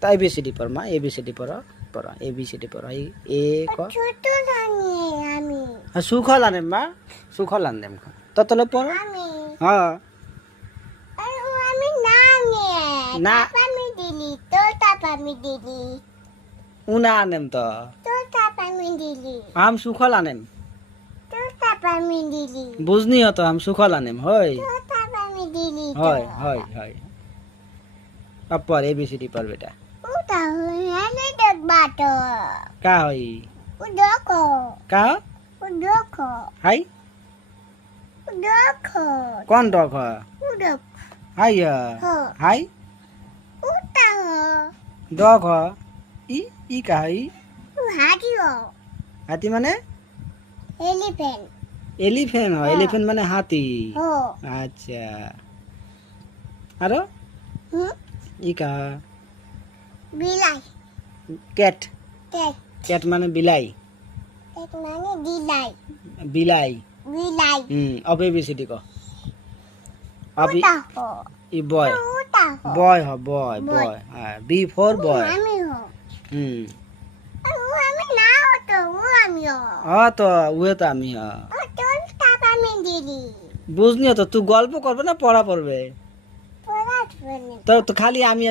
তা এবিসিডি পড় মা, এবিসিডি পড়, পড় এবিসিডি পড়। এ ক ছোট জানি আমি সুখল আনেম মা, সুখল আনেম ততলে পড়। আমি হ্যাঁ আমি নানি না। আমি দিলি তো তাপ আমি দিলি উনা আনেম তো তো তাপ আমি দিলি আম সুখল আনেম তো তাপ আমি দিলি বুঝনি হতো আম সুখল আনেম হয় তো তাপ আমি দিলি হয় হয় হয়। अब पढ़ एबीसीडी पढ़ बेटा। উটা হইলে দেখবা তো का हई উদকো का উদকো हाय উদকো कौन डॉग है উদক हाय हाँ। हाय উটা डॉग है ई का हई হাজিও हाथी माने এলিফ্যান্ট एलिफेंट है हाँ। एलिफेंट माने हाथी ও अच्छा आरो হুম ई का বিলাই कैट টেক कैट माने बिलाई টেক মানে দিলাই बिलाई বিলাই अब एबीसीडी को अब উটা হো ई बॉय উটা হো बॉय है बॉय Boy। बॉय हां बी फॉर बॉय আমি হো আমি না হতো আমি হো हाँ तो उहे तो आमी हाँ ও তোর তাপ আমি দিলি বুঝনি তো তুই গল্প করবে না পড়া পড়বে পড়াত বলি তো খালি আমি